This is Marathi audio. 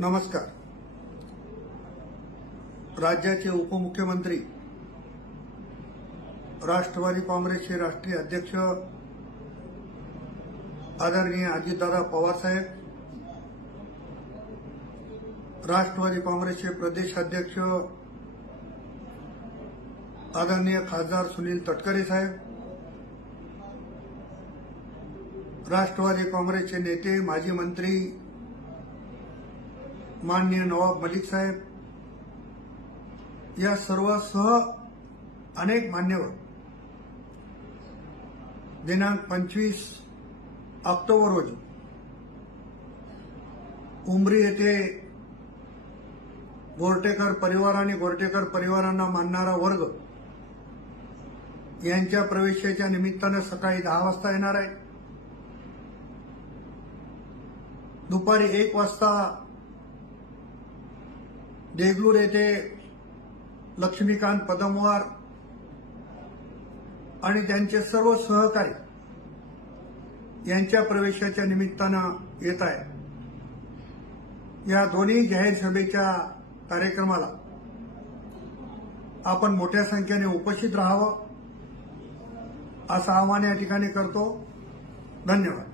नमस्कार। राज्याचे उपमुख्यमंत्री राष्ट्रवादी काँग्रेसचे राष्ट्रीय अध्यक्ष आदरणीय अजितदादा पवार साहेब, राष्ट्रवादी काँग्रेसचे प्रदेश अध्यक्ष आदरणीय खासदार सुनील तटकरे साहेब, राष्ट्रवादी काँग्रेसचे नेते माजी मंत्री माननीय नवाब मलिक साहेब, या सर्वसह अनेक मान्यवर दिनांक 25 ऑक्टोबर रोजी उमरी येथे गोरटेकर परिवार आणि गोरटेकर परिवारांना मानणारा वर्ग यांच्या प्रवेशाच्या निमित्ताने सकाळी 10 वाजता येणार आहे। दुपारी 1 वाजता देगलूर येथे लक्ष्मीकांत पदमवार आणि त्यांचे सर्व सहकारी यांच्या प्रवेशाच्या निमित्तानं येत आहे। या दोन्ही जाहीर सभेच्या कार्यक्रमाला आपण मोठ्या संख्येने उपस्थित राहावं असं आवाहन या ठिकाणी करतो। धन्यवाद।